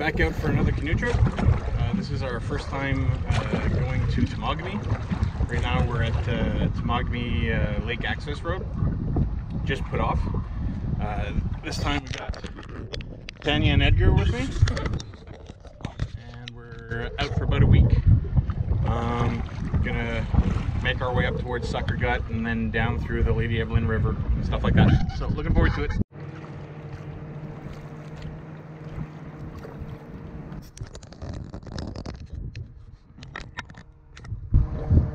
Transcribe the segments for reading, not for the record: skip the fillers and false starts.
Back out for another canoe trip. This is our first time going to Temagami. Right now we're at Temagami Lake Access Road. Just put off. This time we got Tanya and Edgar with me. And we're out for about a week. Gonna make our way up towards Sucker Gut and then down through the Lady Evelyn River and stuff like that. So looking forward to it.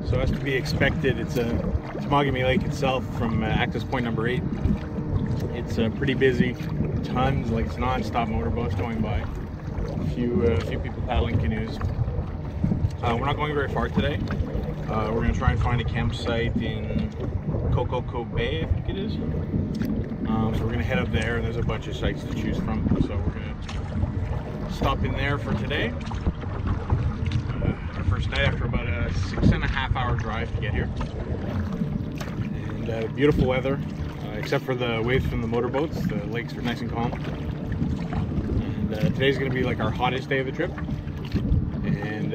So as to be expected, it's Temagami Lake itself from access point number 8. It's pretty busy, tons, like it's non-stop motorboats going by. A few people paddling canoes. We're not going very far today. We're going to try and find a campsite in Wakimika Bay, I think it is. So we're going to head up there, and there's a bunch of sites to choose from. So we're going to stop in there for today. Our first night after about a 6.5-hour drive to get here. And beautiful weather, except for the waves from the motorboats. The lakes are nice and calm. And today's going to be like our hottest day of the trip. And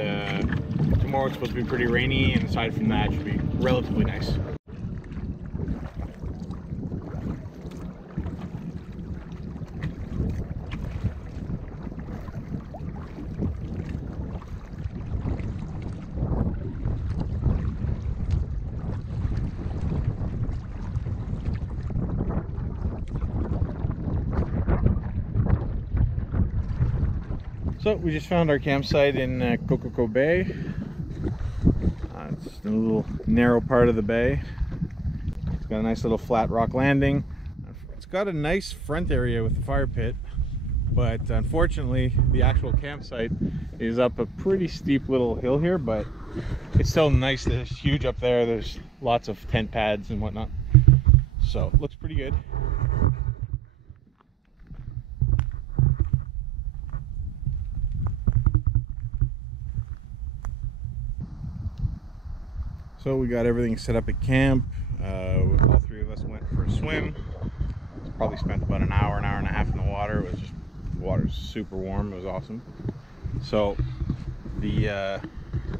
tomorrow it's supposed to be pretty rainy, and aside from that, it should be relatively nice. So we just found our campsite in Wakimika Bay. It's a little narrow part of the bay. It's got a nice little flat rock landing. It's got a nice front area with the fire pit, but unfortunately the actual campsite is up a pretty steep little hill here, but it's still nice. It's huge up there. There's lots of tent pads and whatnot. So it looks pretty good. So we got everything set up at camp. All three of us went for a swim. Probably spent about an hour and a half in the water. It was just, the water's super warm. It was awesome. So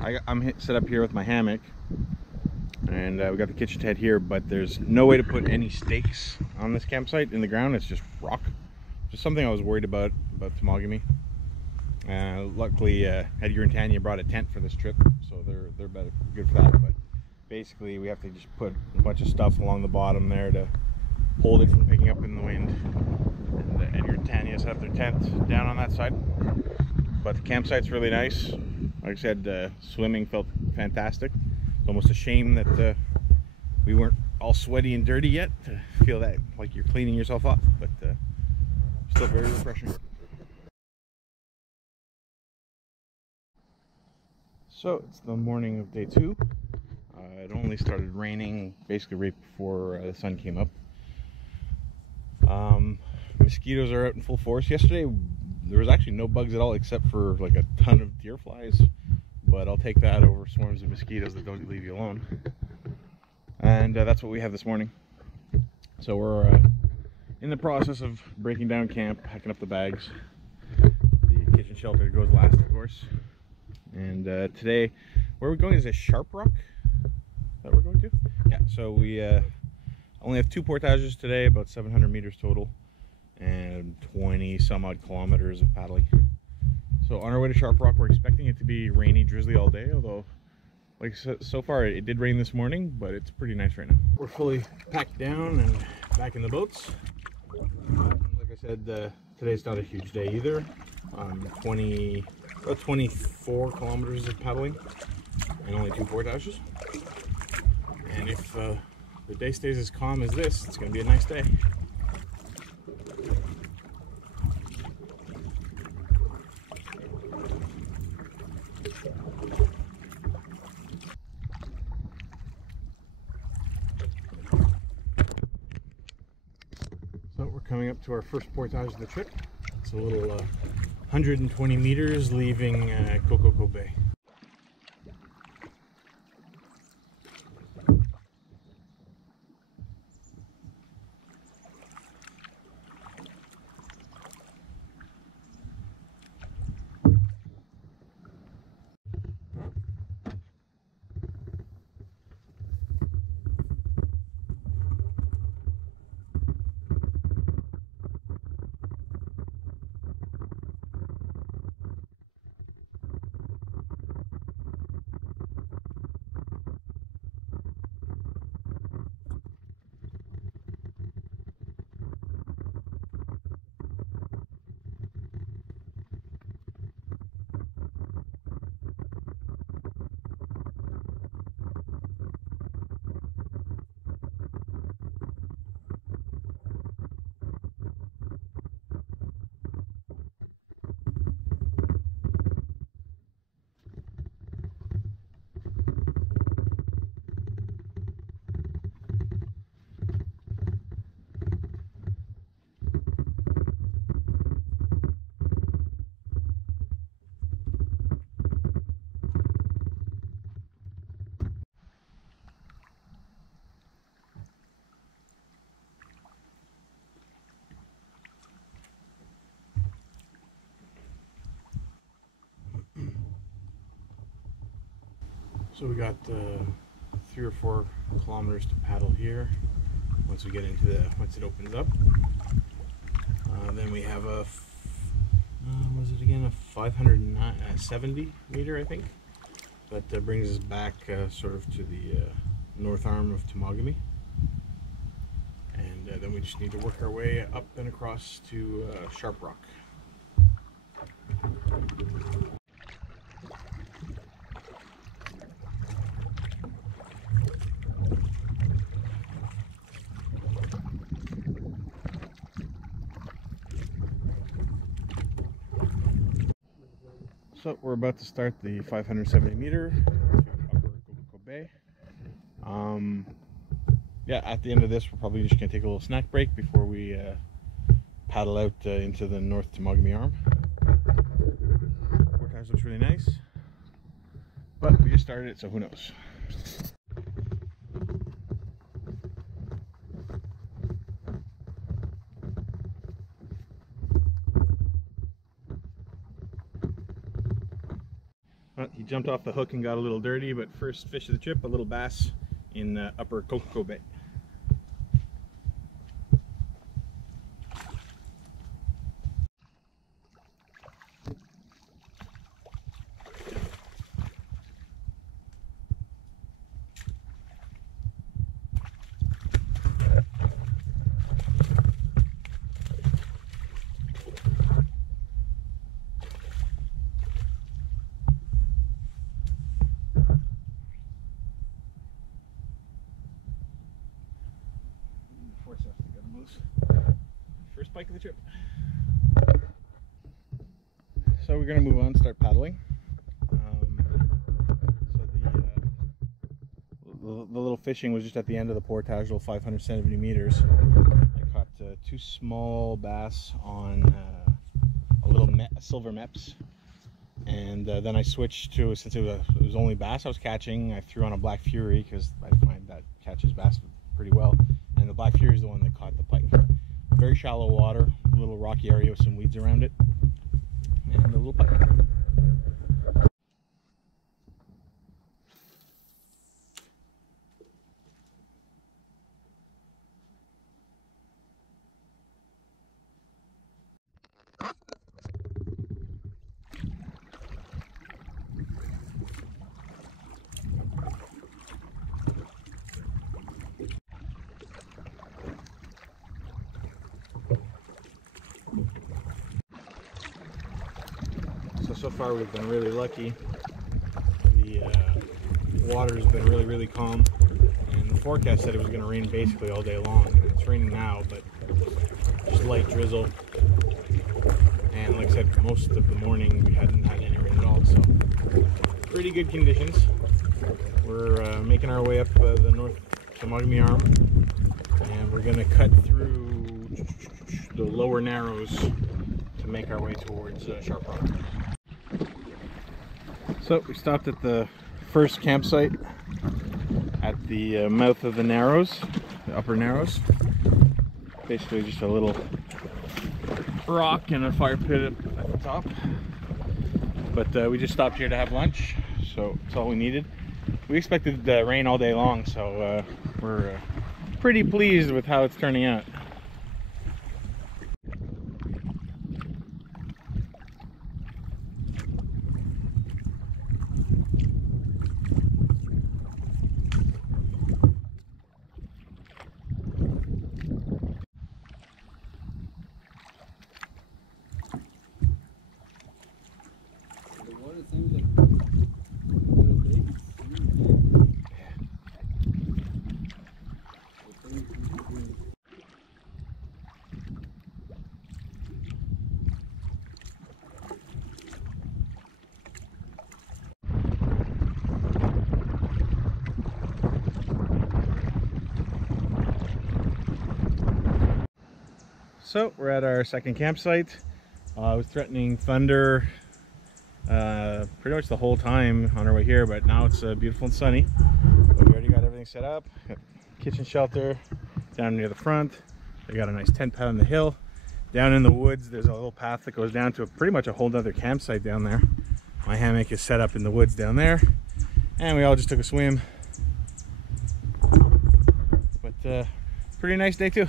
I'm set up here with my hammock, and we got the kitchen tent here, but there's no way to put any stakes on this campsite in the ground. It's just rock. Just something I was worried about Temagami. Luckily, Edgar and Tanya brought a tent for this trip, so they're good for that. But basically, we have to just put a bunch of stuff along the bottom there to hold it from picking up in the wind. And Edgar and Tanya set up their tent down on that side. But the campsite's really nice. Like I said, swimming felt fantastic. It's almost a shame that we weren't all sweaty and dirty yet to feel that like you're cleaning yourself off, but still very refreshing. So it's the morning of day 2. It only started raining basically right before the sun came up. Mosquitoes are out in full force. Yesterday there was actually no bugs at all except for like a ton of deer flies, but I'll take that over swarms of mosquitoes that don't leave you alone. And that's what we have this morning. So we're in the process of breaking down camp, packing up the bags. The kitchen shelter goes last, of course. And today, where we're going is a Sharp Rock that we're going to. Yeah, so we only have 2 portages today, about 700 meters total, and 20 some odd kilometers of paddling. So on our way to Sharp Rock, we're expecting it to be rainy, drizzly all day, although like so far it did rain this morning, but it's pretty nice right now. We're fully packed down and back in the boats. Like I said, today's not a huge day either. About 24 kilometers of paddling and only 2 portages. And if the day stays as calm as this, it's going to be a nice day. So we're coming up to our first portage of the trip. It's a little 120 meters leaving Wakimika Bay. So we got 3 or 4 kilometers to paddle here. Once we get into once it opens up, then we have a was it again a 570 meter, I think, that brings us back sort of to the north arm of Temagami, and then we just need to work our way up and across to Sharp Rock. So we're about to start the 570 meter to Upper Wakimika Bay. Yeah, at the end of this, we're probably just going to take a little snack break before we paddle out into the North Temagami arm. Portage looks really nice, but we just started it, so who knows. He jumped off the hook and got a little dirty, but first fish of the trip, a little bass in Upper Wakimika Bay. First bike of the trip. So we're going to move on, start paddling. So the little fishing was just at the end of the portage, little 570 meters. I caught 2 small bass on a silver meps, and then I switched to, since it was only bass I was catching, I threw on a Black Fury because I find that catches bass pretty well, and the Black Fury is the one that caught the pike. Very shallow water, a little rocky area with some weeds around it, and a little pike. So far we've been really lucky. The water has been really calm, and the forecast said it was going to rain basically all day long. It's raining now, but just light drizzle, and like I said, most of the morning we hadn't had any rain at all, so pretty good conditions. We're making our way up the North Temagami arm, and we're going to cut through the lower narrows to make our way towards Sharp Rock. So we stopped at the first campsite at the mouth of the narrows, the upper narrows. Basically just a little rock and a fire pit at the top. But we just stopped here to have lunch, so that's all we needed. We expected rain all day long, so we're pretty pleased with how it's turning out. So we're at our second campsite. I was threatening thunder pretty much the whole time on our way here, but now it's beautiful and sunny. But we already got everything set up. Got kitchen shelter down near the front. We got a nice tent pad on the hill. Down in the woods, there's a little path that goes down to pretty much a whole other campsite down there. My hammock is set up in the woods down there. and we all just took a swim. But pretty nice day too.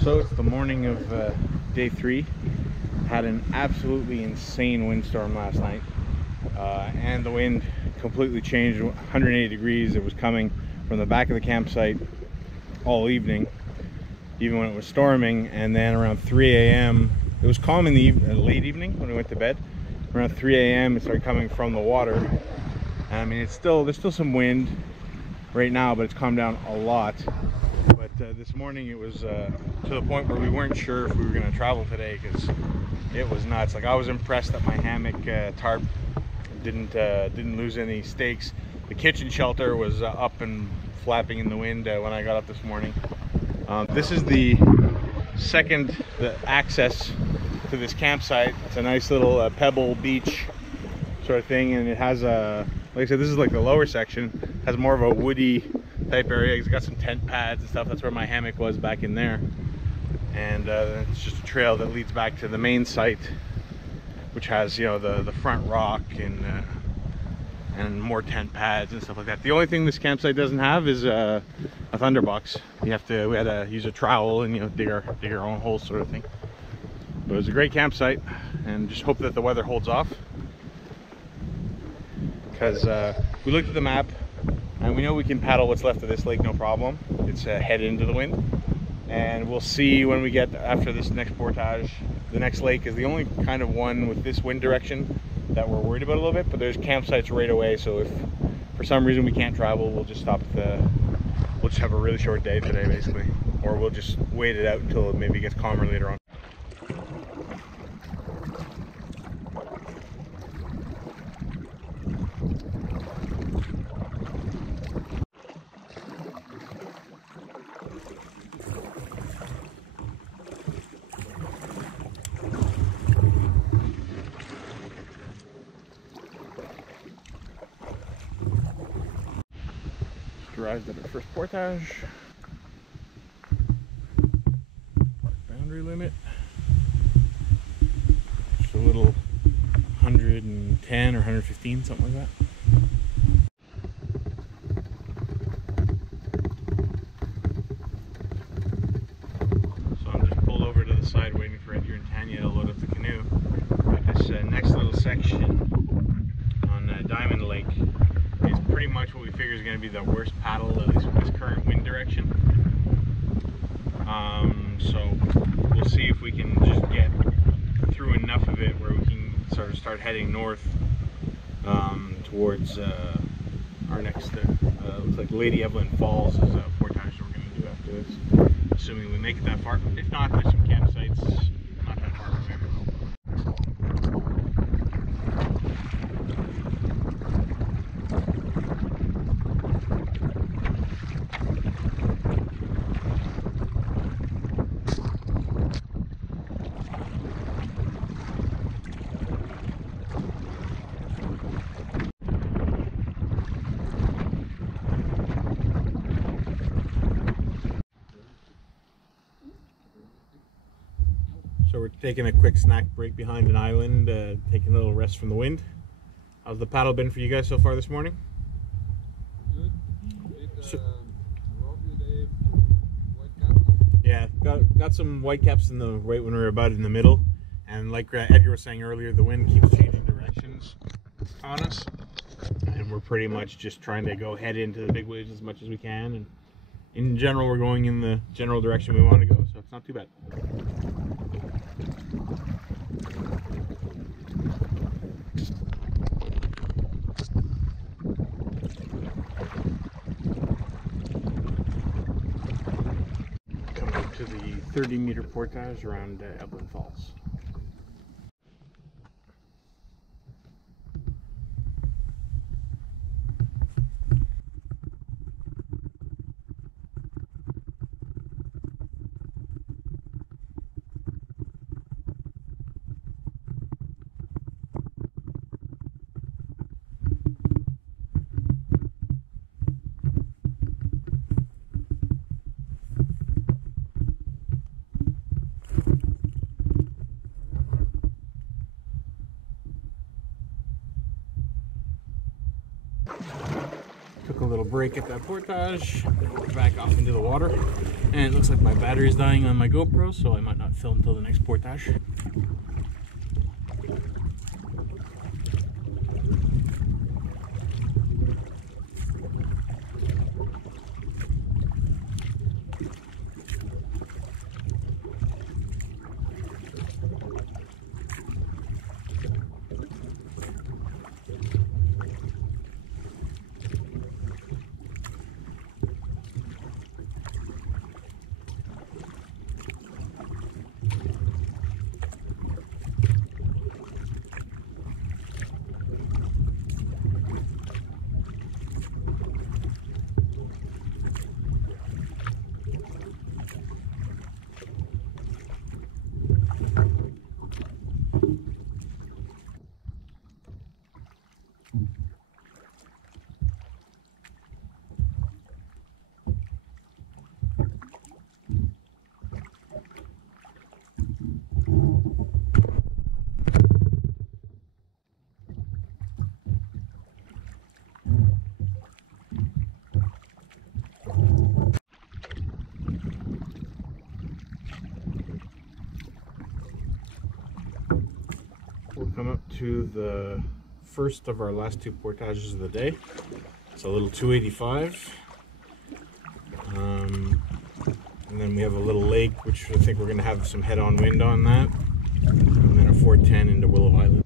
So it's the morning of day 3. Had an absolutely insane windstorm last night, and the wind completely changed 180 degrees. It was coming from the back of the campsite all evening, even when it was storming. And then around 3 a.m. it was calm in the late evening when we went to bed. Around 3 a.m. it started coming from the water. And I mean, there's still some wind right now, but it's calmed down a lot. But this morning it was to the point where we weren't sure if we were going to travel today, because it was nuts. Like, I was impressed that my hammock tarp didn't lose any stakes. The kitchen shelter was up and flapping in the wind when I got up this morning. This is the access to this campsite. It's a nice little pebble beach sort of thing, and it has a, like I said, this is like the lower section, has more of a woody type area. It's got some tent pads and stuff. That's where my hammock was back in there. And it's just a trail that leads back to the main site, which has, you know, the front rock and more tent pads and stuff like that. The only thing this campsite doesn't have is a thunderbox. We had to use a trowel and, you know, dig our own holes sort of thing. But it was a great campsite, and just hope that the weather holds off, because we looked at the map and we know we can paddle what's left of this lake no problem. It's head into the wind. And we'll see when we get after this next portage. The next lake is the only kind of one with this wind direction that we're worried about a little bit, but there's campsites right away. So if for some reason we can't travel, we'll just stop at we'll just have a really short day today basically, or we'll just wait it out until it maybe gets calmer later on. Arrived at our first portage. Park boundary limit. Just a little 110 or 115, something like that. So I'm just pulled over to the side waiting for Edgar and Tanya to load up the canoe. Got this next little section on Diamond Lake. It's pretty much what we figure is going to be the worst paddle, at least with this current wind direction. So we'll see if we can just get through enough of it where we can sort of start heading north towards our next, looks like Lady Evelyn Falls is a portage we're going to do after this, assuming we make it that far. If not, there's some campsites not that far from here. So we're taking a quick snack break behind an island, taking a little rest from the wind. How's the paddle been for you guys so far this morning? Good. Yeah, got some whitecaps in the right when we were about in the middle, and like Edgar was saying earlier, the wind keeps changing directions on us, and we're pretty much just trying to go head into the big waves as much as we can. And in general, we're going in the general direction we want to go, so it's not too bad. Coming to the 30-meter portage around Evelyn Falls. Took a little break at that portage, we're back off into the water, and it looks like my battery is dying on my GoPro, so I might not film till the next portage. We'll come up to the first of our last two portages of the day. It's a little 285. And then we have a little lake, which I think we're going to have some head-on wind on that. And then a 410 into Willow Island.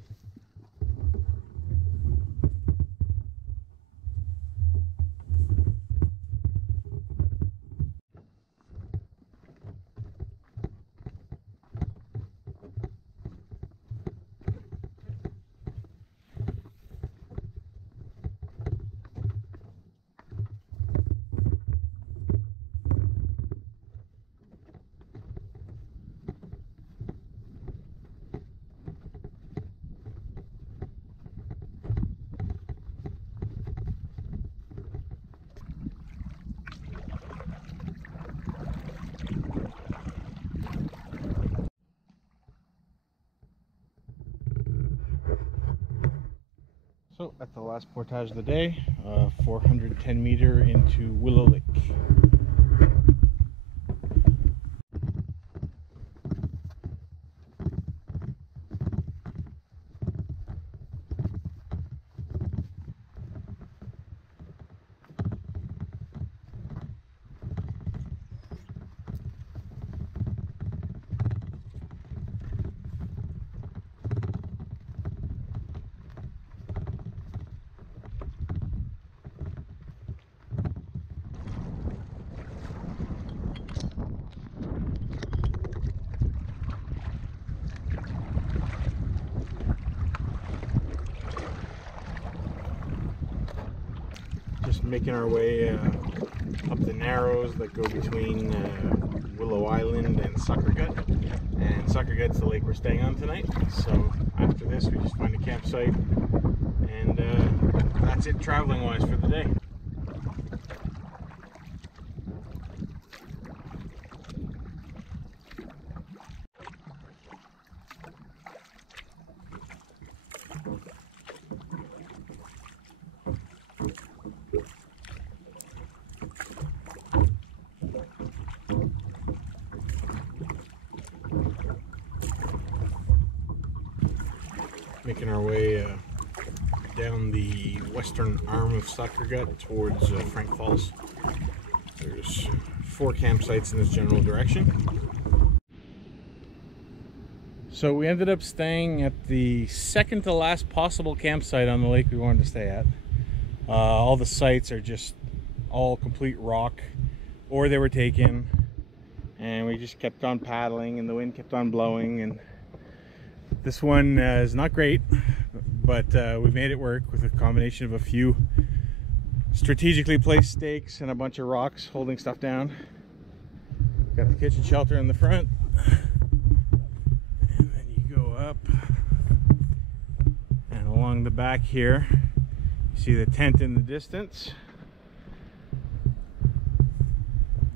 So at the last portage of the day, 410 meter into Willow Lake. Just making our way up the narrows that go between Willow Island and Sucker Gut. And Sucker Gut's the lake we're staying on tonight. So after this, we just find a campsite, and that's it traveling wise for the day. Making our way down the western arm of Sucker Gut towards Frank Falls. There's 4 campsites in this general direction. So we ended up staying at the second to last possible campsite on the lake we wanted to stay at. All the sites are just all complete rock, or they were taken, and we just kept on paddling and the wind kept on blowing, and this one is not great, but we made it work with a combination of a few strategically placed stakes and a bunch of rocks holding stuff down. Got the kitchen shelter in the front, and then you go up and along the back here you see the tent in the distance.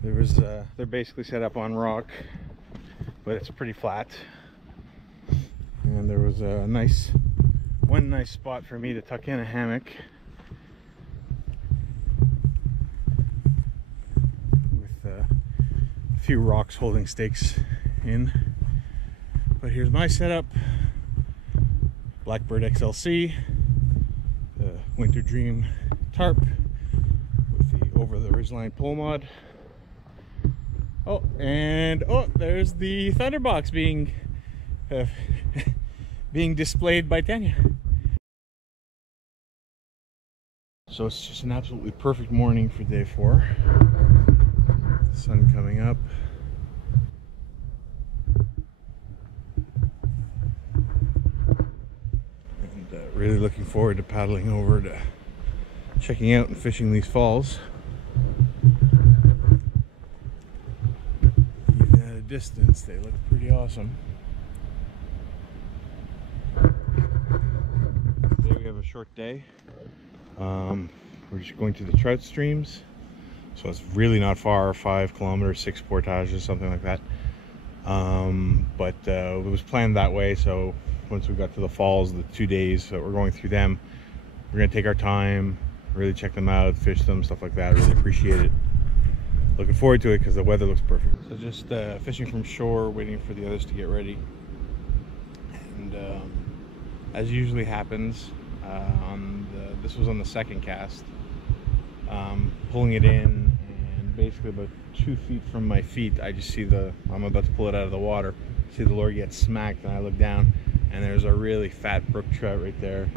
They're basically set up on rock, but it's pretty flat. And there was one nice spot for me to tuck in a hammock. few rocks holding stakes in. But here's my setup. Blackbird XLC, the Winter Dream tarp with the over the ridgeline pole mod. Oh, and oh, there's the Thunderbox being being displayed by Tanya. So it's just an absolutely perfect morning for day 4. The sun coming up. And really looking forward to paddling over to checking out and fishing these falls. Even at a distance, they look pretty awesome. Today we have a short day. We're just going to the trout streams, so it's really not far, 5 kilometers, 6 portages, something like that. But it was planned that way, so once we got to the falls, the 2 days that we're going through them, we're going to take our time, really check them out, fish them, stuff like that. Really appreciate it. Looking forward to it because the weather looks perfect. So just fishing from shore, waiting for the others to get ready. And as usually happens, this was on the second cast, pulling it in, and basically about 2 feet from my feet, I just see I'm about to pull it out of the water, see the lure get smacked, and I look down, and there's a really fat brook trout right there.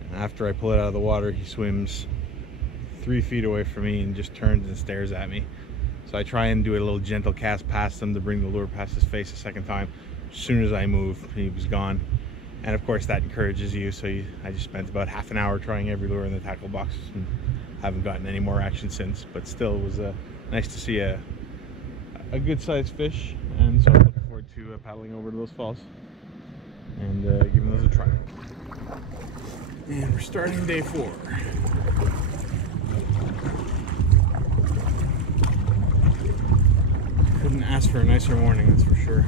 And after I pull it out of the water, he swims 3 feet away from me and just turns and stares at me. So I try and do a little gentle cast past him to bring the lure past his face a second time. As soon as I move, he was gone. And of course that encourages you, so I just spent about half an hour trying every lure in the tackle box and haven't gotten any more action since. But still, it was nice to see a good sized fish, and so I'm looking forward to paddling over to those falls and giving those a try. And we're starting day 4. Couldn't ask for a nicer morning, that's for sure.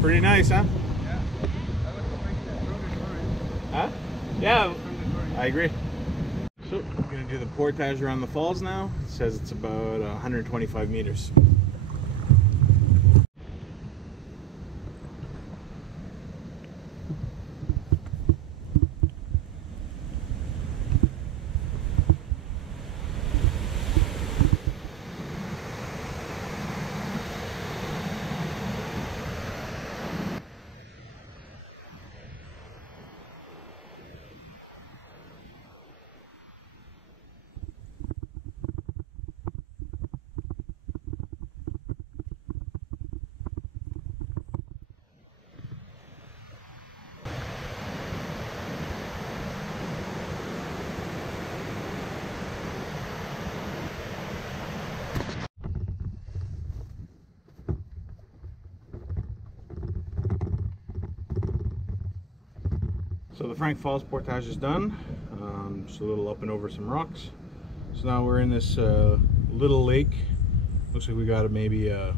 Pretty nice, huh? Yeah. I was hoping that road is fine. Huh? Yeah, I agree. So we're gonna do the portage around the falls now. It says it's about 125 meters. So the Frank Falls portage is done. Just a little up and over some rocks. So now we're in this little lake. Looks like we got maybe a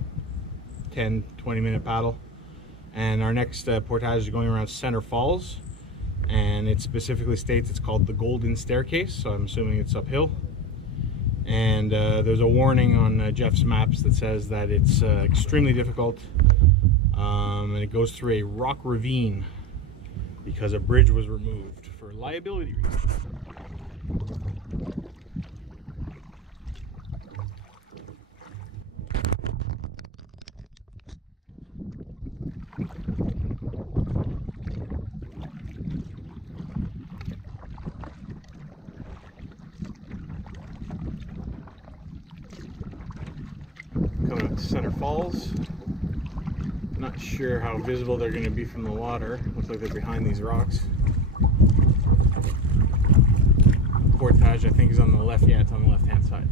10-20 minute paddle. And our next portage is going around Center Falls. And it specifically states it's called the Golden Staircase, so I'm assuming it's uphill. And there's a warning on Jeff's maps that says that it's extremely difficult. And it goes through a rock ravine because a bridge was removed for liability reasons. Coming up to Center Falls. Not sure how visible they're going to be from the water. Looks like they're behind these rocks. Portage, I think, is on the left. Yeah, it's on the left-hand side.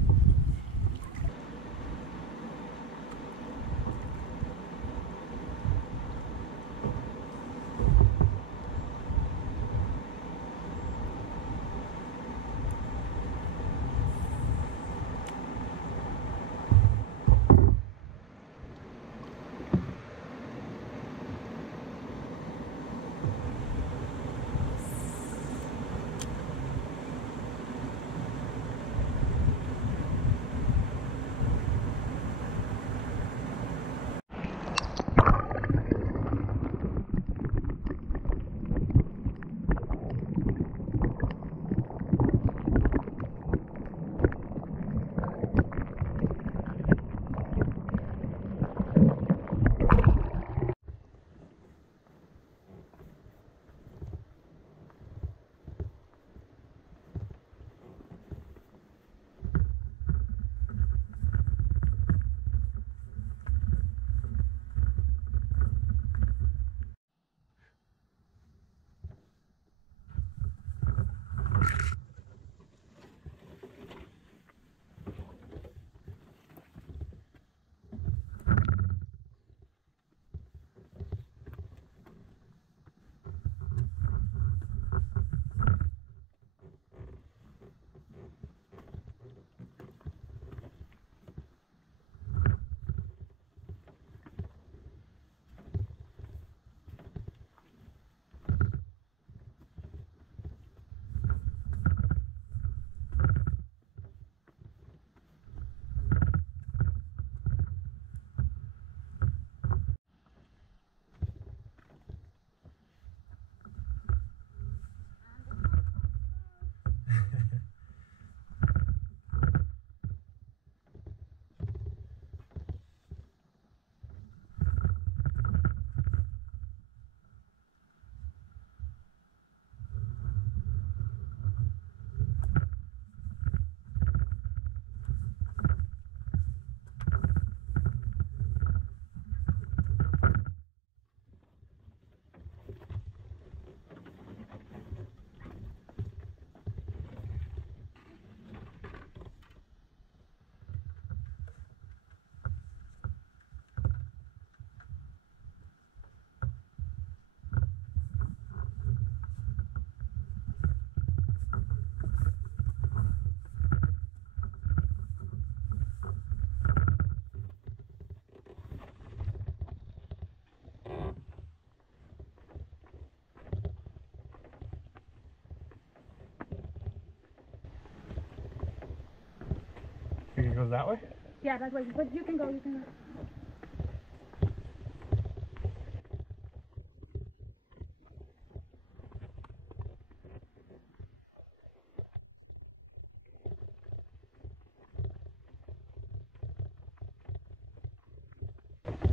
Think it goes that way? Yeah, that way. But you can go,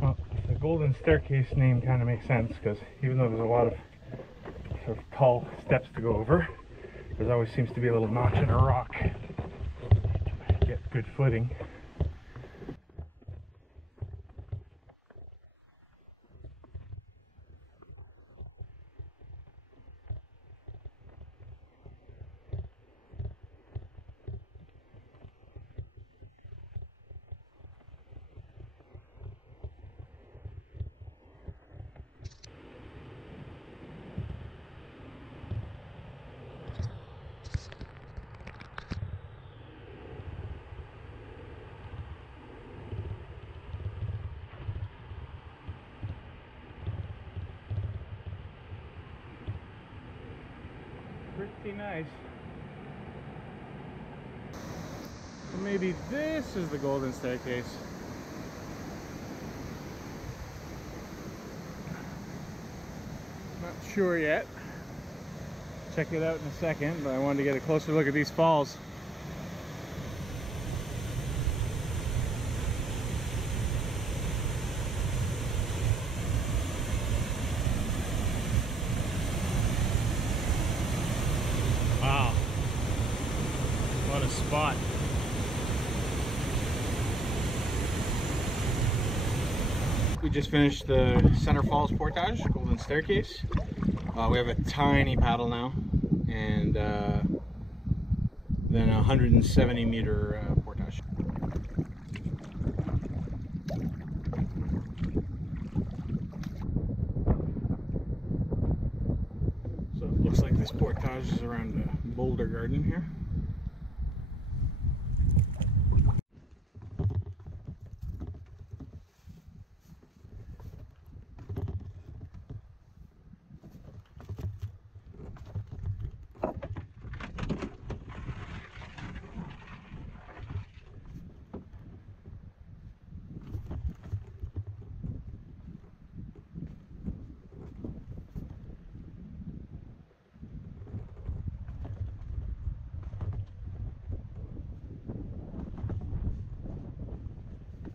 Well, the Golden Staircase name kind of makes sense because even though there's a lot of sort of tall steps to go over, there always seems to be a little notch in a rock to get good footing. Pretty nice. So maybe this is the golden staircase. Not sure yet. Check it out in a second, but I wanted to get a closer look at these falls. Wow, what a spot. We just finished the Center Falls portage, Golden Staircase. We have a tiny paddle now, and then a 170 meter portage. So it looks like this portage is around the boulder garden here.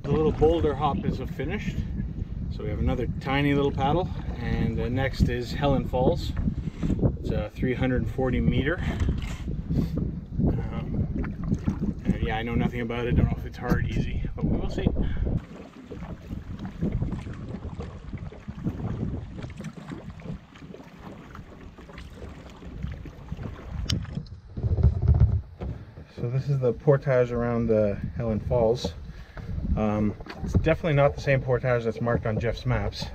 The little boulder hop is finished, so we have another tiny little paddle, and next is Helen Falls. It's a 340 meter. And yeah, I know nothing about it. Don't know if it's hard, easy, but we will see. So this is the portage around the Helen Falls. It's definitely not the same portage that's marked on Jeff's maps.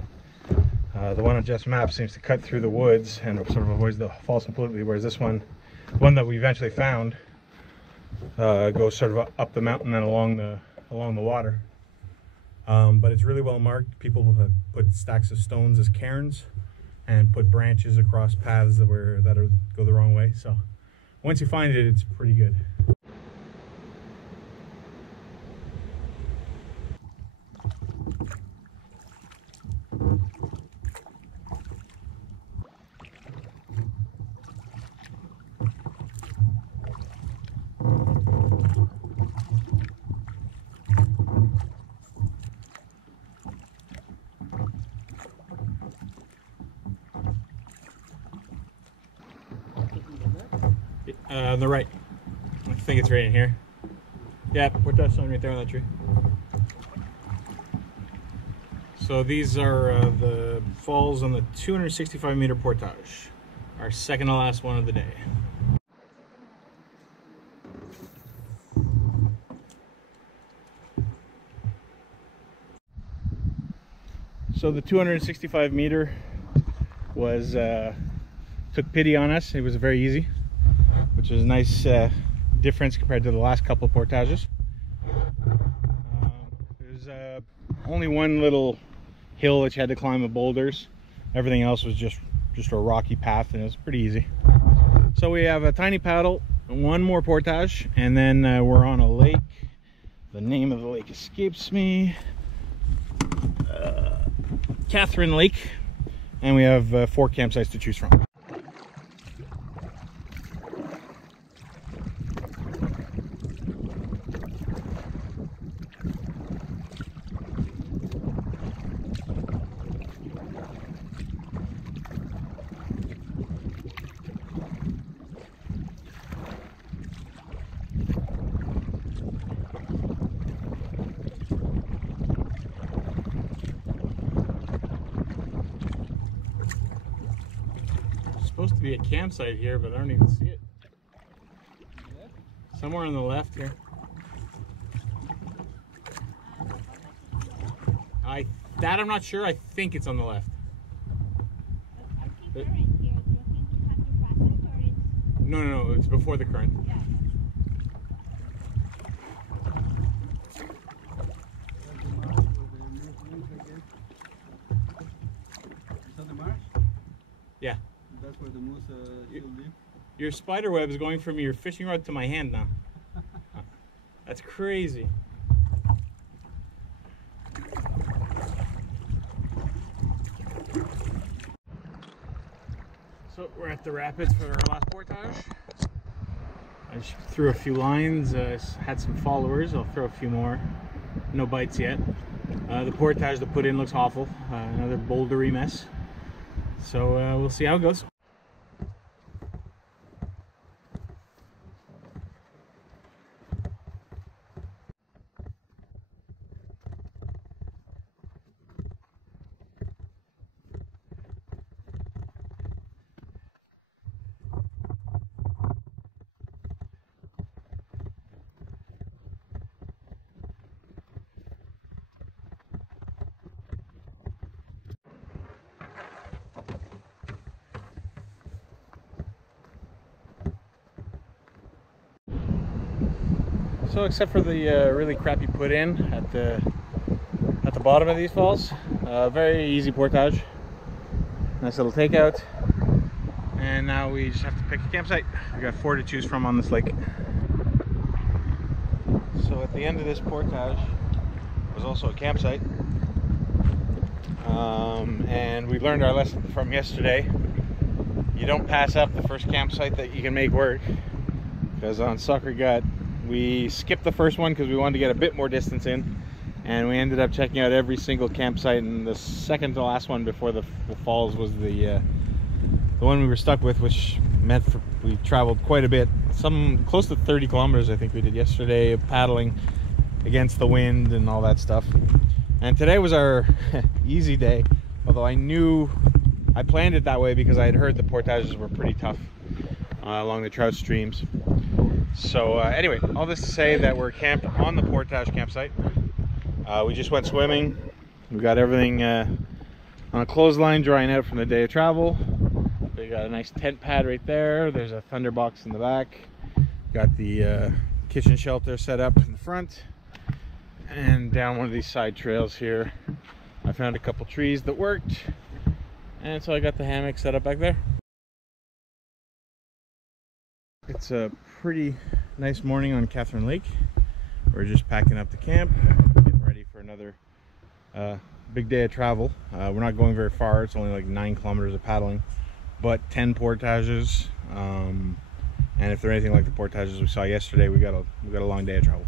The one on Jeff's map seems to cut through the woods and sort of avoids the falls completely, whereas this one, the one that we eventually found, goes sort of up the mountain and along the water. But it's really well marked. People have put stacks of stones as cairns and put branches across paths that go the wrong way. So once you find it, it's pretty good. On the right. I think it's right in here. Yeah, portage sign right there on that tree. So these are the falls on the 265 meter portage. Our second to last one of the day. So the 265 meter was took pity on us. It was very easy, which is a nice difference compared to the last couple of portages. There's only one little hill that you had to climb with boulders. Everything else was just a rocky path, and it was pretty easy. So we have a tiny paddle, one more portage, and then we're on a lake. The name of the lake escapes me. Catherine Lake, and we have 4 campsites to choose from. Supposed to be a campsite here, but I don't even see it. Somewhere on the left here. I'm not sure. I think it's on the left. I see current here. Do you think you have to pass it, or it's... No, it's before the current. Yeah. Is that the marsh? Yeah. That's where the moose still live? Your spider web is going from your fishing rod to my hand now. That's crazy. So we're at the rapids for our last portage. I just threw a few lines, had some followers. I'll throw a few more. No bites yet. The portage to put in looks awful. Another bouldery mess. So we'll see how it goes. So except for the really crappy put in at the bottom of these falls, very easy portage, nice little takeout, and now we just have to pick a campsite. We got 4 to choose from on this lake. So at the end of this portage was also a campsite, and we learned our lesson from yesterday. You don't pass up the first campsite that you can make work, because on Soccer Gut we skipped the first one because we wanted to get a bit more distance in, and we ended up checking out every single campsite, and the second to last one before the falls was the one we were stuck with, which meant we traveled quite a bit, some close to 30 kilometers I think we did yesterday, paddling against the wind and all that stuff. And today was our easy day, although I planned it that way because I had heard the portages were pretty tough along the trout streams. So anyway, all this to say that we're camped on the portage campsite. We just went swimming. We got everything on a clothesline drying out from the day of travel. We got a nice tent pad right there. There's a thunder box in the back. Got the kitchen shelter set up in the front. And down one of these side trails here, I found a couple trees that worked. And so I got the hammock set up back there. It's a pretty nice morning on Catherine Lake. We're just packing up the camp, getting ready for another big day of travel. We're not going very far. It's only like 9 kilometers of paddling, but 10 portages. And if they're anything like the portages we saw yesterday, we got a long day of travel.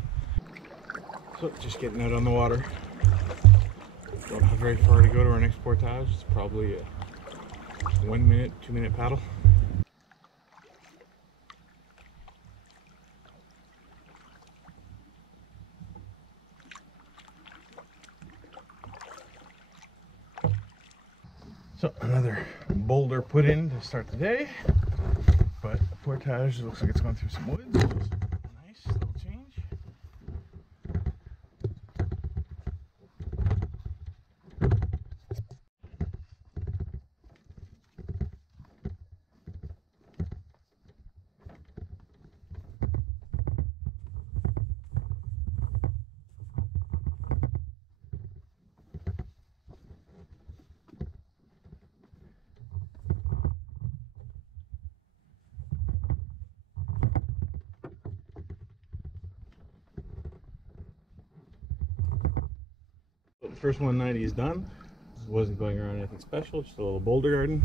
So just getting out on the water. Don't have very far to go to our next portage. It's probably a 1 minute, 2 minute paddle. So another boulder put in to start the day, but the portage looks like it's going through some woods. Nice little change. The first 190 is done. Wasn't going around anything special, just a little boulder garden.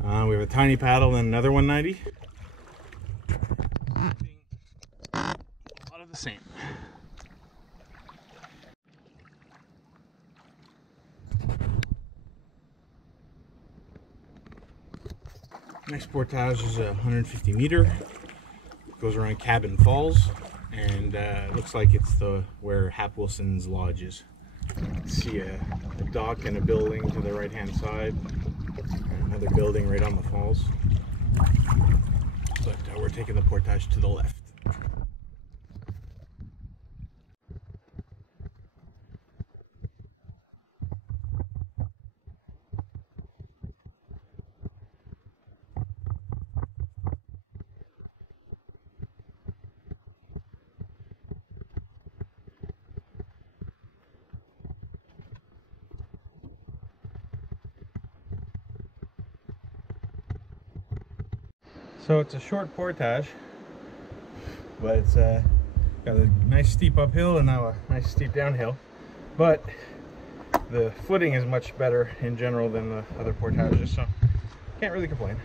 We have a tiny paddle and another 190. A lot of the same. Next portage is 150 meter. Goes around Cabin Falls, and it looks like it's where Hap Wilson's lodge is. See a dock and a building to the right hand side, and another building right on the falls, but we're taking the portage to the left. So it's a short portage, but it's got a nice steep uphill and now a nice steep downhill. But the footing is much better in general than the other portages, so can't really complain.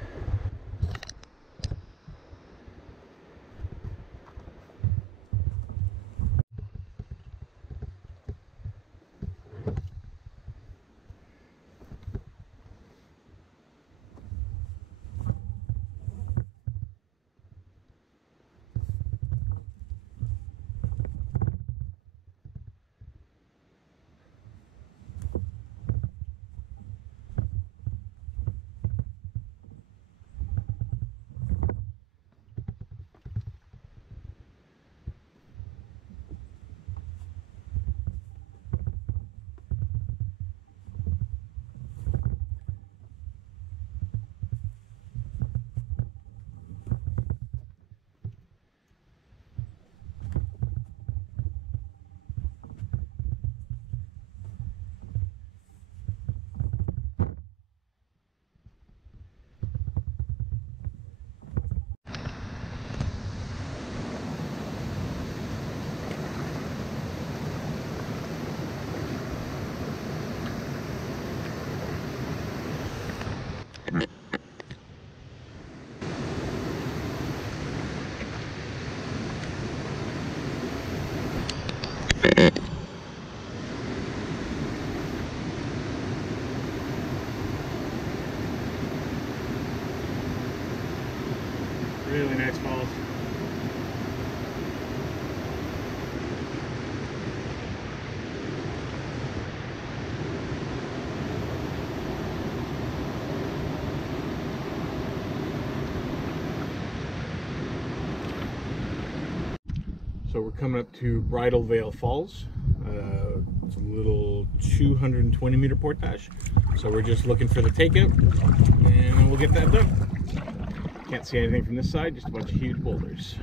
Really nice falls. So we're coming up to Bridal Veil Falls. It's a little 220 meter portage. So we're just looking for the takeout and we'll get that done. Can't see anything from this side, just a bunch of huge boulders.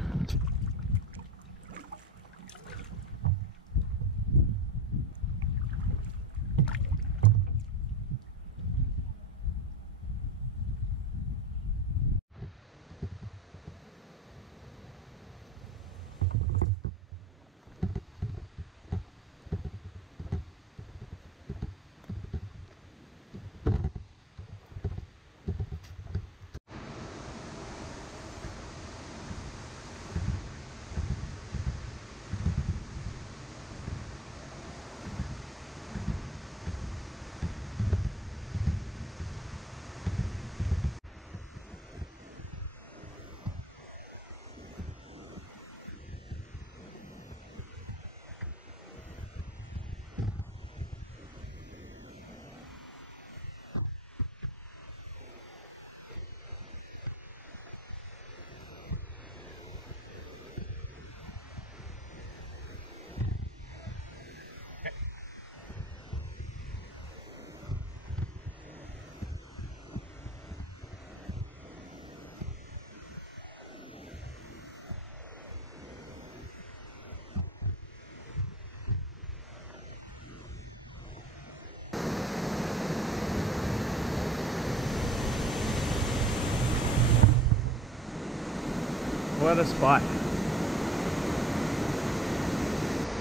What a spot.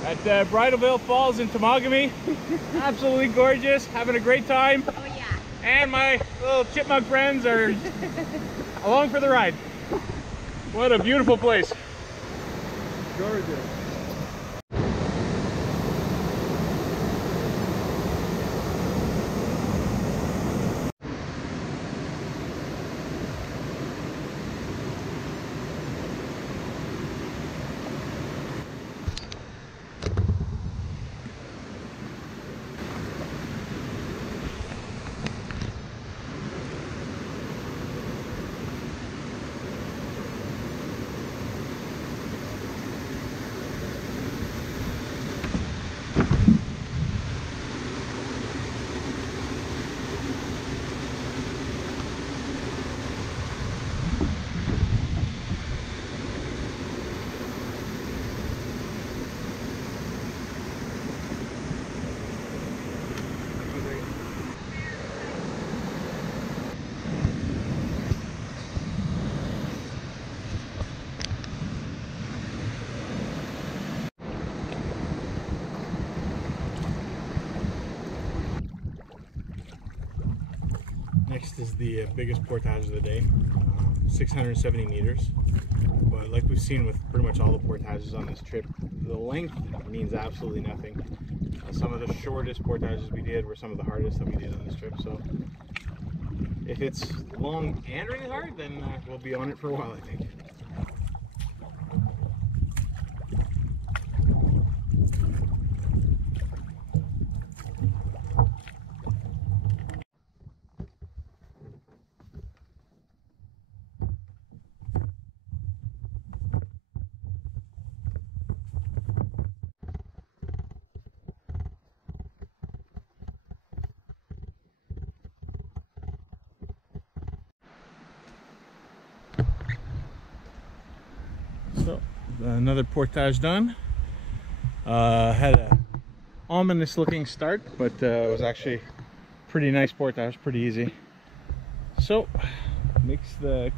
At Bridal Veil Falls in Temagami. Absolutely gorgeous, having a great time. Oh yeah. And my little chipmunk friends are along for the ride. What a beautiful place. Gorgeous. Next is the biggest portage of the day, 670 meters. But like we've seen with pretty much all the portages on this trip, the length means absolutely nothing. Some of the shortest portages we did were some of the hardest that we did on this trip. So if it's long and really hard, then we'll be on it for a while, I think. So another portage done. Had a ominous looking start, but it was actually pretty nice portage, pretty easy. So makes the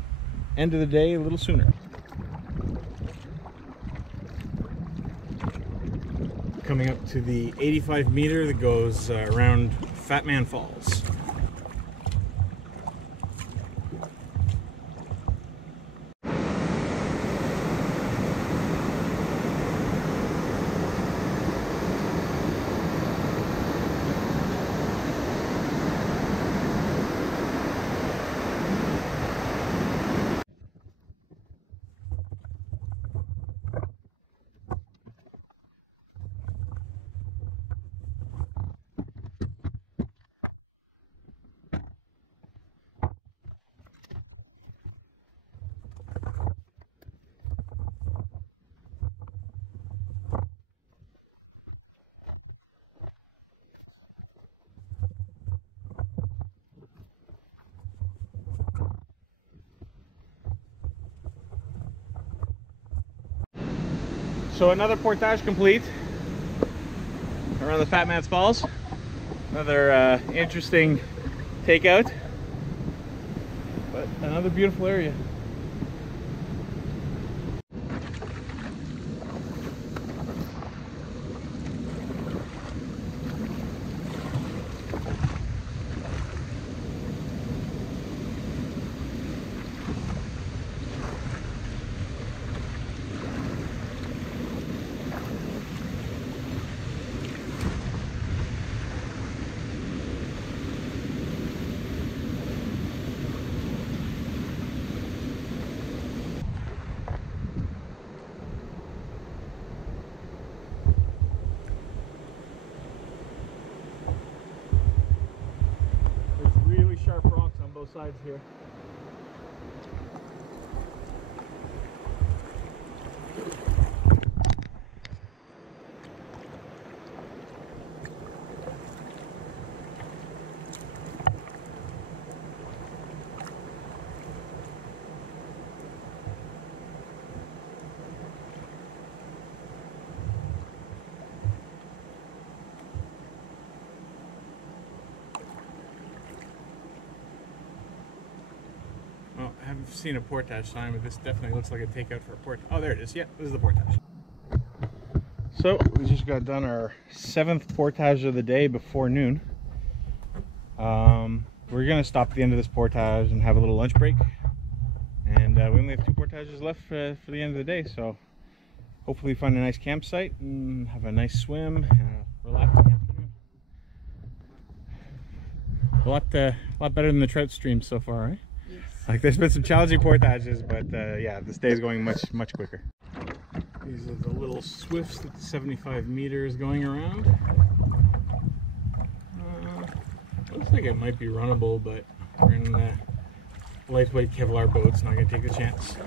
end of the day a little sooner. Coming up to the 85 meter that goes around Fat Man Falls. So another portage complete around the Fat Man's Falls. Another interesting takeout, but another beautiful area. Both sides here. Well, I haven't seen a portage sign, but this definitely looks like a takeout for a portage. Oh, there it is. Yeah, this is the portage. So we just got done our 7th portage of the day before noon. We're gonna stop at the end of this portage and have a little lunch break, and we only have 2 portages left for the end of the day. So hopefully find a nice campsite and have a nice swim and a relaxing afternoon. A lot better than the trout stream so far, right? Like, there's been some challenging portages, but yeah, this day is going much quicker. These are the little swifts that the 75 meters going around. Looks like it might be runnable, but we're in the lightweight Kevlar boats, not gonna take the chance.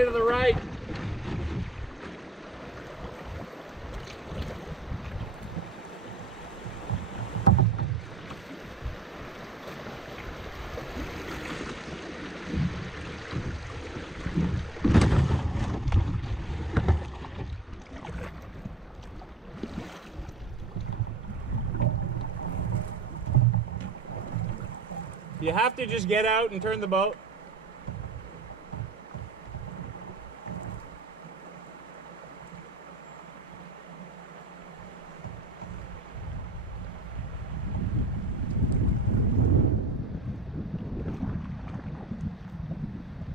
Stay to the right. You have to just get out and turn the boat.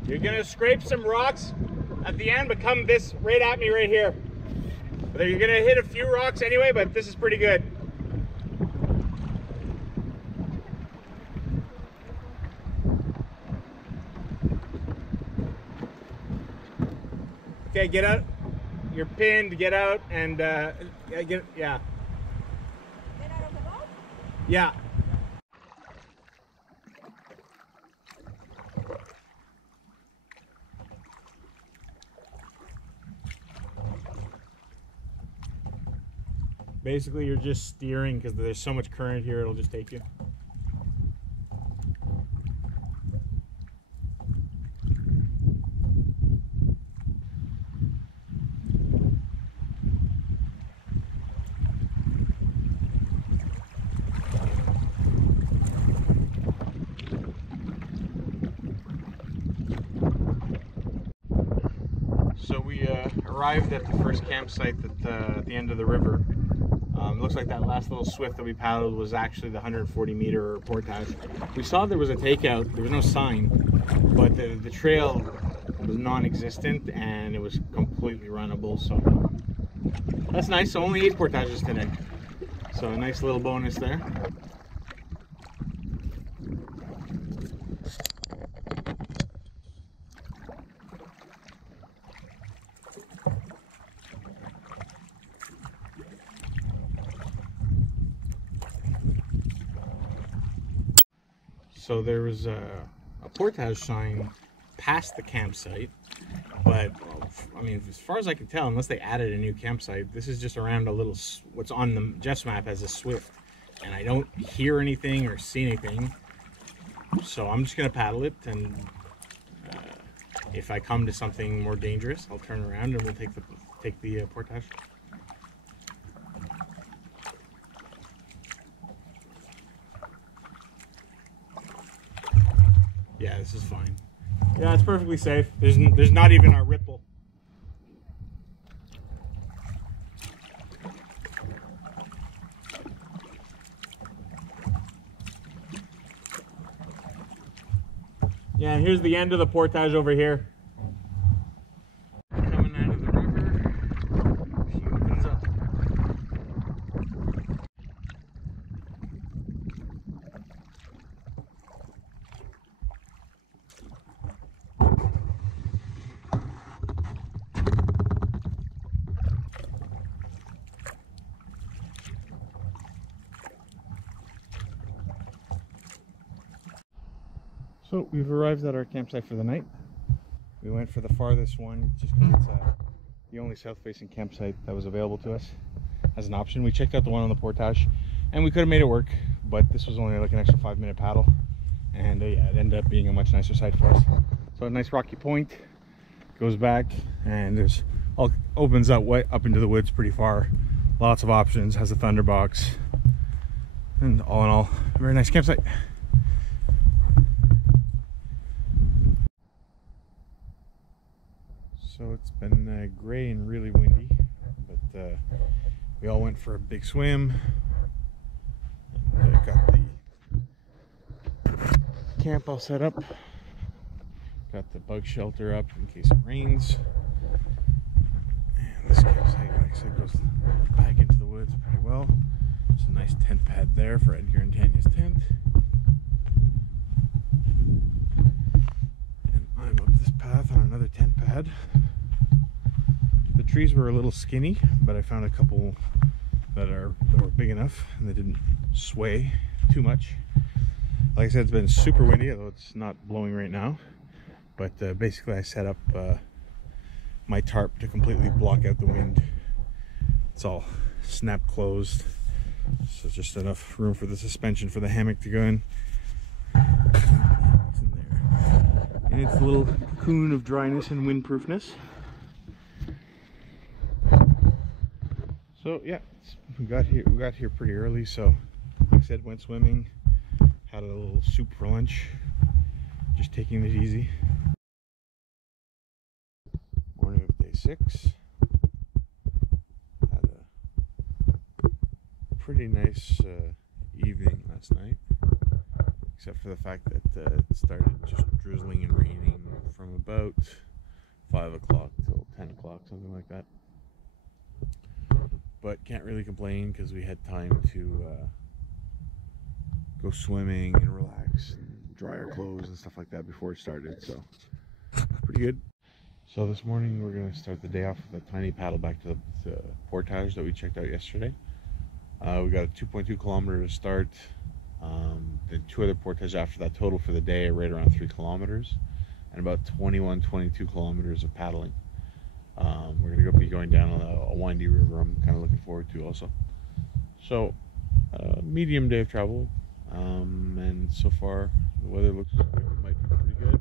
You're gonna scrape some rocks at the end, but come this right at me right here. But you're gonna hit a few rocks anyway, but this is pretty good. Okay, get out. You're pinned, get out, and yeah. Get out of the boat? Yeah. Basically, you're just steering because there's so much current here, it'll just take you. So we arrived at the first campsite at the end of the river. It looks like that last little swift that we paddled was actually the 140-meter portage. We saw there was a takeout. There was no sign, but the trail was non-existent and it was completely runnable. So that's nice. So only 8 portages today. So a nice little bonus there. So there was a portage sign past the campsite, but I mean, as far as I can tell, unless they added a new campsite, this is just around a little, what's on the Jeff's map as a swift, and I don't hear anything or see anything. So I'm just gonna paddle it, and if I come to something more dangerous, I'll turn around and we'll take the portage. Yeah, this is fine. Yeah, it's perfectly safe. There's not even a ripple. Yeah, and here's the end of the portage over here. Coming out of the river, she opens up. So we've arrived at our campsite for the night. We went for the farthest one just because it's the only south-facing campsite that was available to us as an option. We checked out the one on the portage and we could have made it work, but this was only like an extra 5-minute paddle, and yeah, it ended up being a much nicer site for us. So a nice rocky point, goes back, and there's all opens up way up into the woods pretty far. Lots of options, has a thunderbox, and all in all, a very nice campsite. So it's been gray and really windy, but we all went for a big swim. And, got the camp all set up. Got the bug shelter up in case it rains. And this campsite actually goes back into the woods pretty well. There's a nice tent pad there for Edgar and Tanya's tent. And I'm up this path on another tent pad. The trees were a little skinny, but I found a couple that were big enough and they didn't sway too much. Like I said, it's been super windy, although it's not blowing right now. But basically I set up my tarp to completely block out the wind. It's all snap closed, so just enough room for the suspension for the hammock to go in. It's in there. And it's a little cocoon of dryness and windproofness. So yeah, we got here pretty early, so like I said, went swimming, had a little soup for lunch, just taking it easy. Morning of day 6. Had a pretty nice evening last night, except for the fact that it started just drizzling and raining from about 5 o'clock till 10 o'clock, something like that. But can't really complain because we had time to go swimming and relax and dry our clothes and stuff like that before it started, so pretty good. So this morning we're going to start the day off with a tiny paddle back to the portage that we checked out yesterday. We got a 2.2 kilometer to start, then 2 other portages after that, total for the day right around 3 kilometers, and about 22 kilometers of paddling. We're going to be going down on a windy river I'm kind of looking forward to also. So, medium day of travel, and so far the weather looks like it might be pretty good.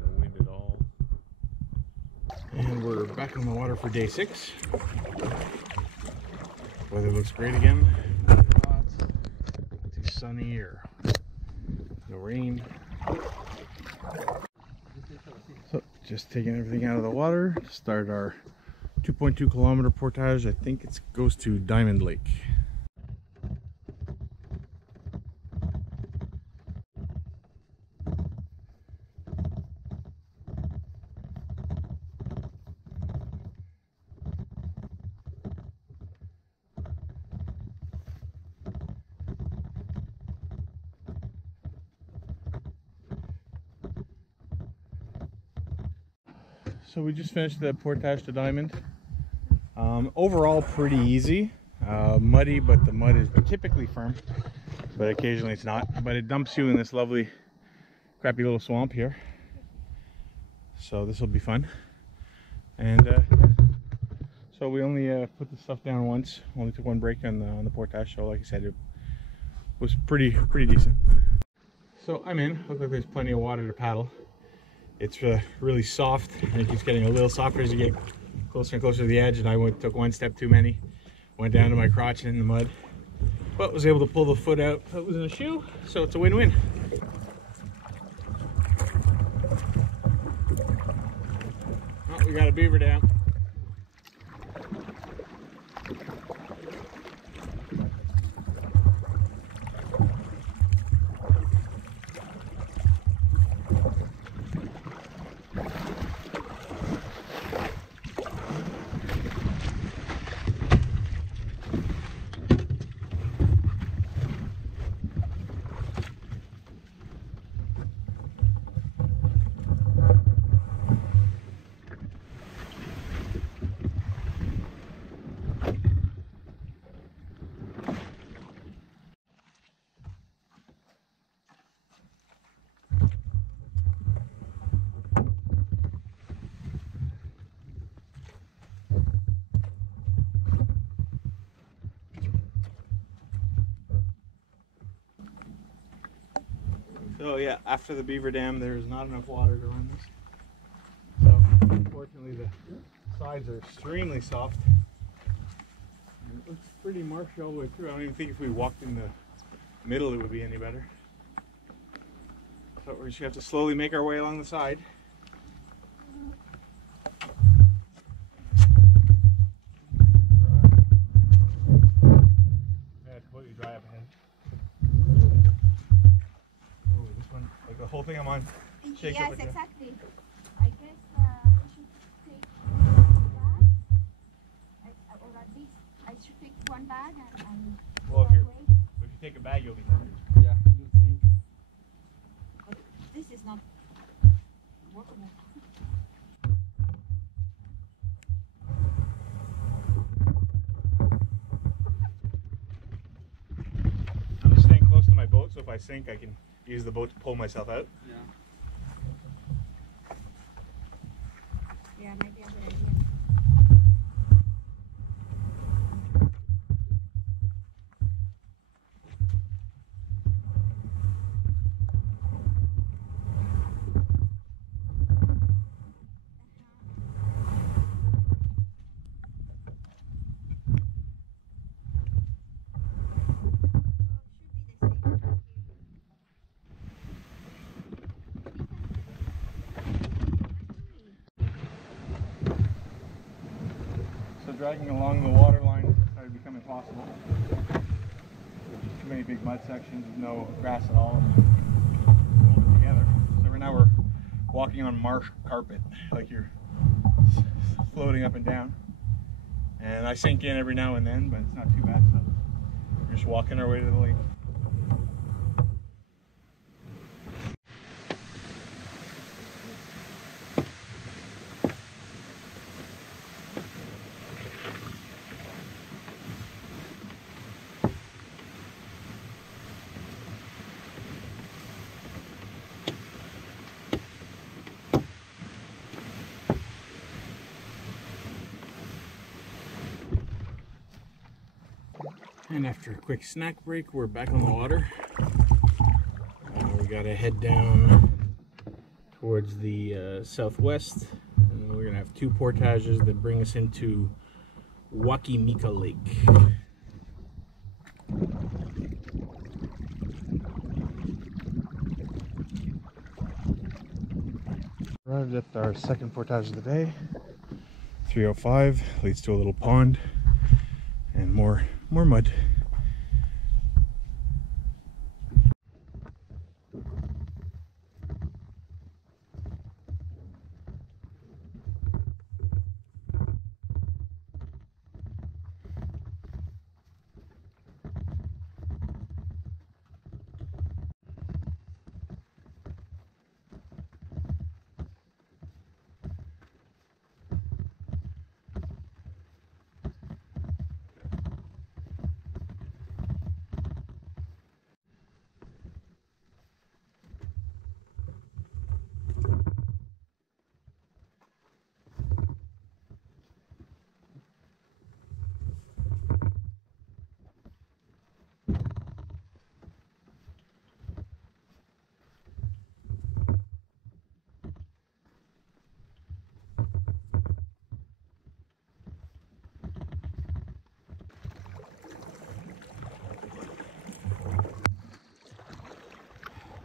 No wind at all. And we're back on the water for day 6. Weather looks great again. Not too sunny or no rain. So just taking everything out of the water to start our 2.2 kilometer portage. I think it goes to Diamond Lake. So we just finished the portage to Diamond. Overall pretty easy. Muddy, but the mud is typically firm, but occasionally it's not. But it dumps you in this lovely crappy little swamp here, so this will be fun. And so we only put the stuff down once, only took one break on the portage, so like I said, it was pretty decent. So I'm in. Looks like there's plenty of water to paddle. It's really soft, and it keeps getting a little softer as you get closer and closer to the edge, and I took one step too many, went down to my crotch in the mud, but was able to pull the foot out that was in a shoe, so it's a win-win. Oh, we got a beaver dam. So yeah, after the beaver dam, there's not enough water to run this. So unfortunately, the sides are extremely soft. And it looks pretty marshy all the way through. I don't even think if we walked in the middle it would be any better. So we're just gonna have to slowly make our way along the side. Yeah, completely dry up ahead. Like the whole thing I'm on shakes up. Yes, exactly. I guess we should take one bag, or at least I should take one bag and well, if you take a bag, you'll be covered. Yeah, you'll see. but this is not workable. I'm just staying close to my boat, so if I sink, I can use the boat to pull myself out. Yeah. Yeah, might be a good idea. So dragging along the water line started becoming impossible. There's just too many big mud sections with no grass at all hold it together. So right now we're walking on marsh carpet, like you're floating up and down. And I sink in every now and then, but it's not too bad. So we're just walking our way to the lake. And after a quick snack break, we're back on the water. We gotta head down towards the southwest, and we're gonna have two portages that bring us into Wakimika Lake. Arrived at our second portage of the day. 305 leads to a little pond and more mud.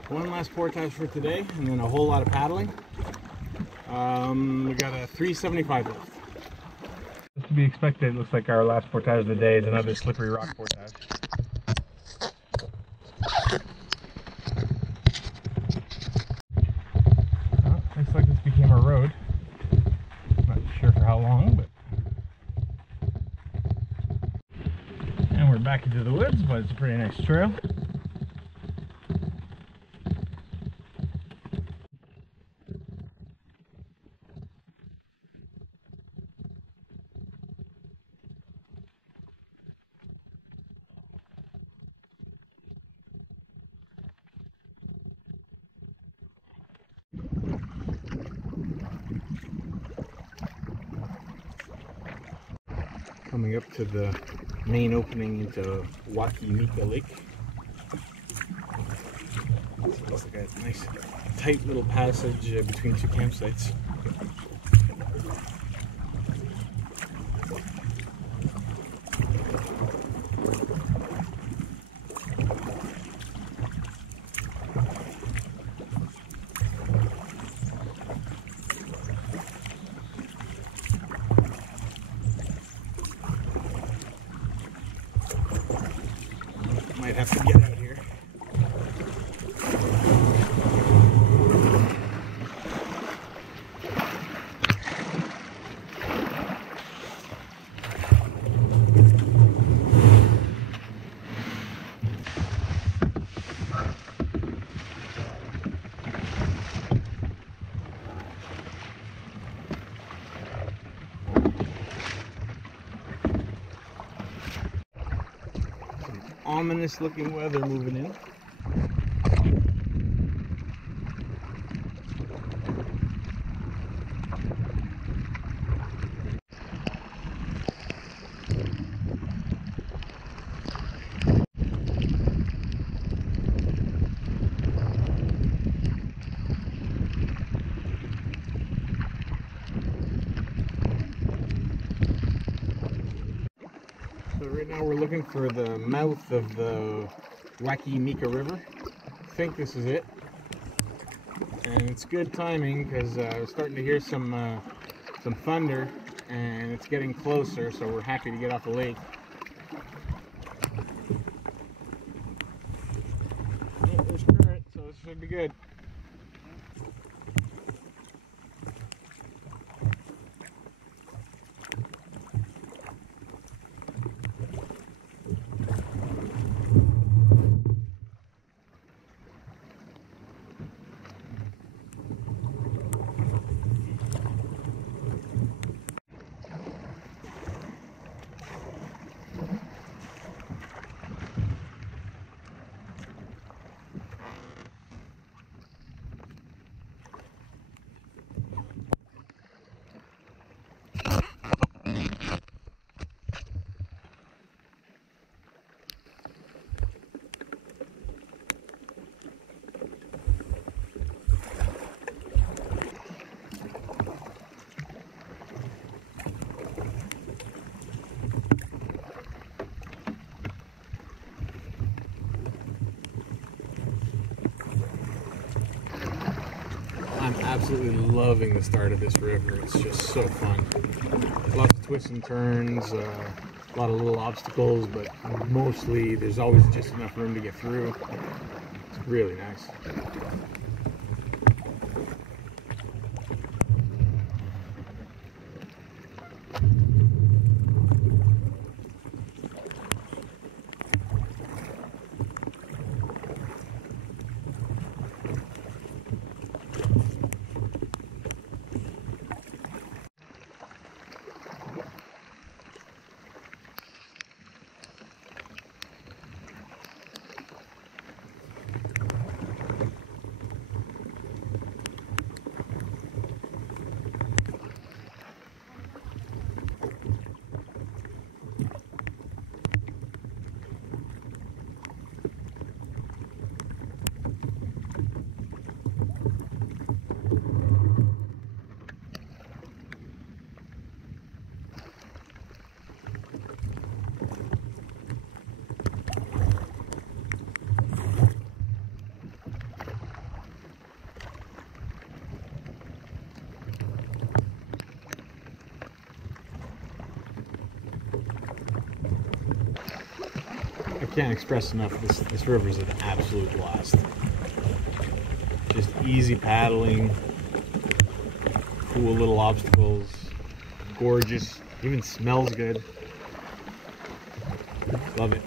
One last portage for today, and then a whole lot of paddling. We got a 375 left. As to be expected, it looks like our last portage of the day is another slippery rock portage. Well, looks like this became a road. Not sure for how long, but. And we're back into the woods, but it's a pretty nice trail. Coming up to the main opening into Wakimika Lake. It looks like a nice tight little passage between two campsites. Might have to get out here. Ominous looking weather moving in. Right now we're looking for the mouth of the Wakimika River. I think this is it. And it's good timing because we're starting to hear some thunder and it's getting closer, so we're happy to get off the lake. Yeah, there's current, so this should be good. I'm absolutely loving the start of this river. It's just so fun. Lots of twists and turns, a lot of little obstacles, but mostly there's always just enough room to get through. It's really nice. I can't express enough, this river is an absolute blast. Just easy paddling, cool little obstacles, gorgeous, even smells good. Love it.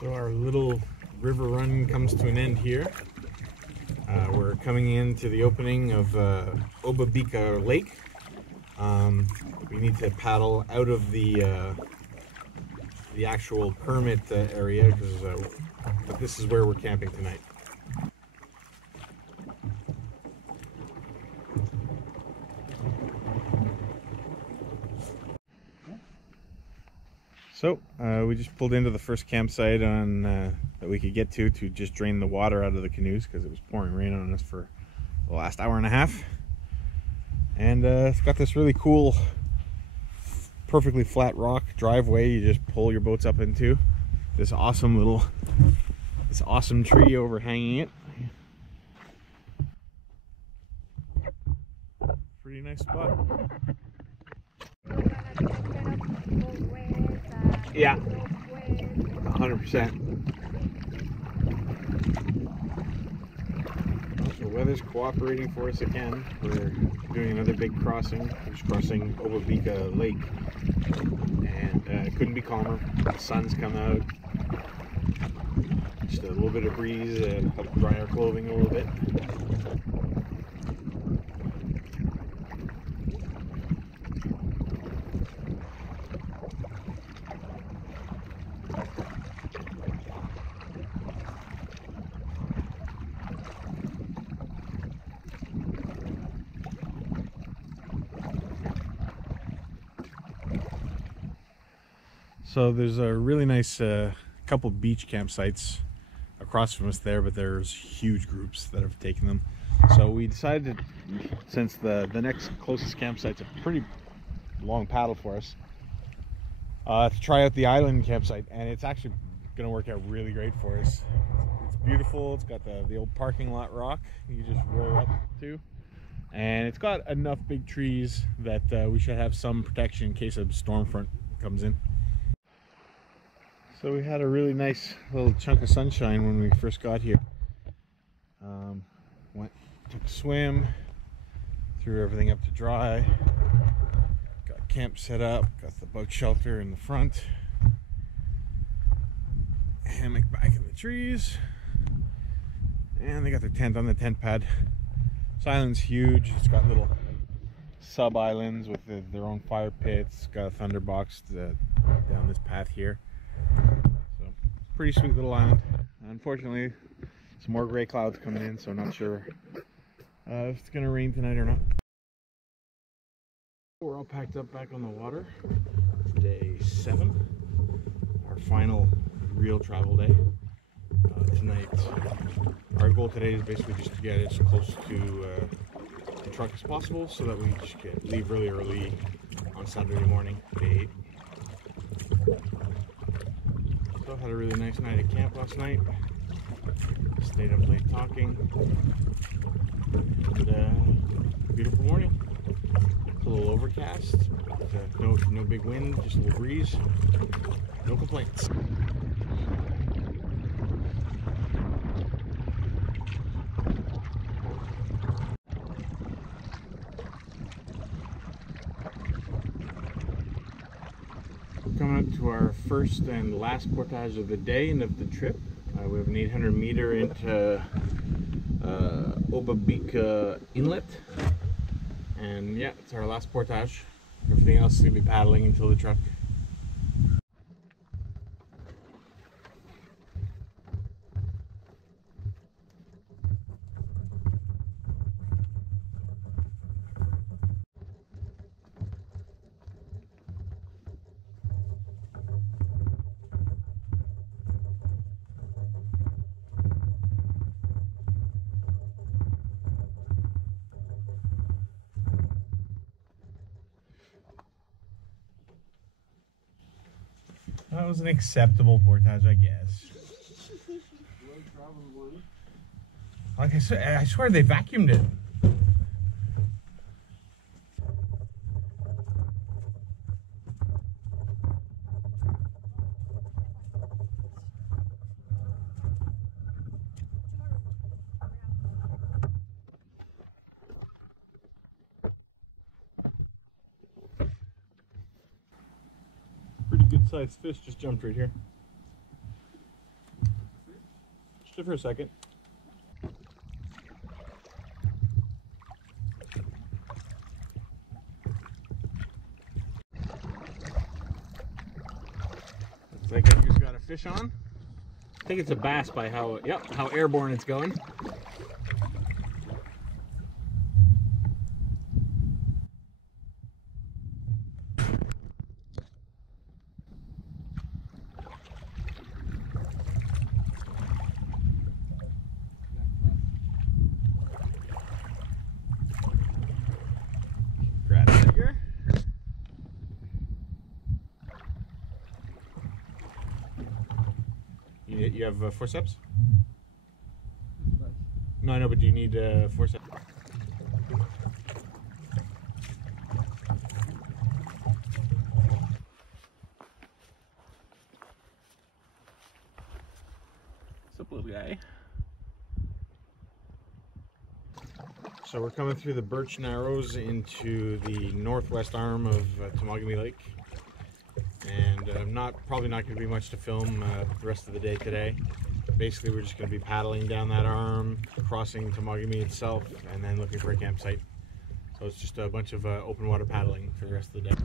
So our little river run comes to an end here. We're coming into the opening of Wakimika Lake. We need to paddle out of the actual permit area, but this is where we're camping tonight. So we just pulled into the first campsite that we could get to just drain the water out of the canoes because it was pouring rain on us for the last hour and a half. And it's got this really cool, perfectly flat rock driveway you just pull your boats up into. This awesome tree overhanging it. Pretty nice spot. Yeah, 100%. The weather's cooperating for us again. We're doing another big crossing. We're just crossing Wakimika Lake, and it couldn't be calmer. The sun's come out. Just a little bit of breeze helped dry our clothing a little bit. So there's a really nice couple beach campsites across from us there, but there's huge groups that have taken them. So we decided, since the next closest campsite's a pretty long paddle for us, to try out the island campsite, and it's actually going to work out really great for us. It's beautiful. It's got the old parking lot rock you just roll up to, and it's got enough big trees that we should have some protection in case a storm front comes in. So we had a really nice little chunk of sunshine when we first got here. Took a swim, threw everything up to dry, got camp set up, got the bug shelter in the front, hammock back in the trees, and they got their tent on the tent pad. This island's huge. It's got little sub-islands with their own fire pits. Got a thunderbox down this path here. So pretty sweet little island. Unfortunately, some more gray clouds coming in, so I'm not sure if it's gonna rain tonight or not. We're all packed up back on the water. Day 7, our final real travel day. Tonight, our goal today is basically just to get as close to the truck as possible, so that we just can leave really early on Saturday morning, day 8. So had a really nice night at camp last night. Stayed up late talking. And, beautiful morning. It's a little overcast. No big wind, just a little breeze. No complaints. Coming up to our first and last portage of the day and of the trip. We have an 800 meter into Wakimika Inlet, and yeah, it's our last portage. Everything else is going to be paddling until the truck. That was an acceptable portage, I guess. Like I said, I swear they vacuumed it. Pretty good sized fish just jumped right here. Sit for a second. Looks like Edgar's got a fish on. I think it's a bass by how airborne it's going. Grab Edgar. You have forceps? No, I know, but do you need forceps? What's up, little guy? So we're coming through the Birch Narrows into the northwest arm of Temagami Lake. And probably not going to be much to film the rest of the day today. Basically, we're just going to be paddling down that arm, crossing Temagami itself, and then looking for a campsite. So it's just a bunch of open water paddling for the rest of the day.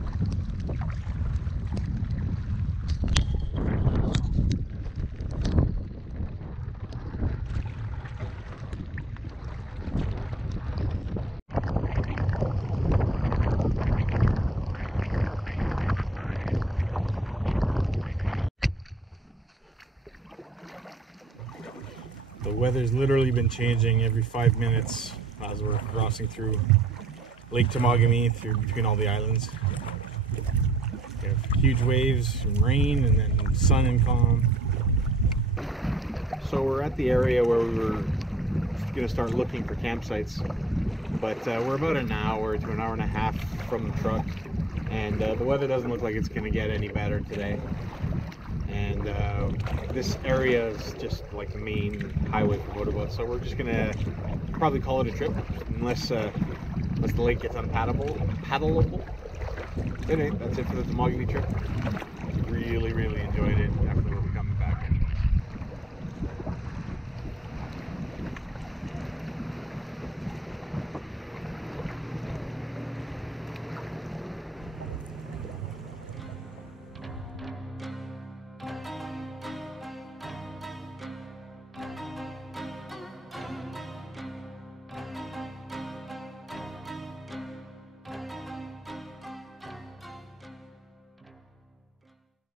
The weather's literally been changing every 5 minutes as we're crossing through Lake Temagami between all the islands. We have huge waves and rain and then sun and calm. So we're at the area where we were going to start looking for campsites, but we're about an hour to an hour and a half from the truck, and the weather doesn't look like it's going to get any better today. And this area is just like the main highway for motorboats, so we're just gonna probably call it a trip, unless the lake gets unpaddleable. Anyway, that's it for the Temagami trip. Really enjoyed it.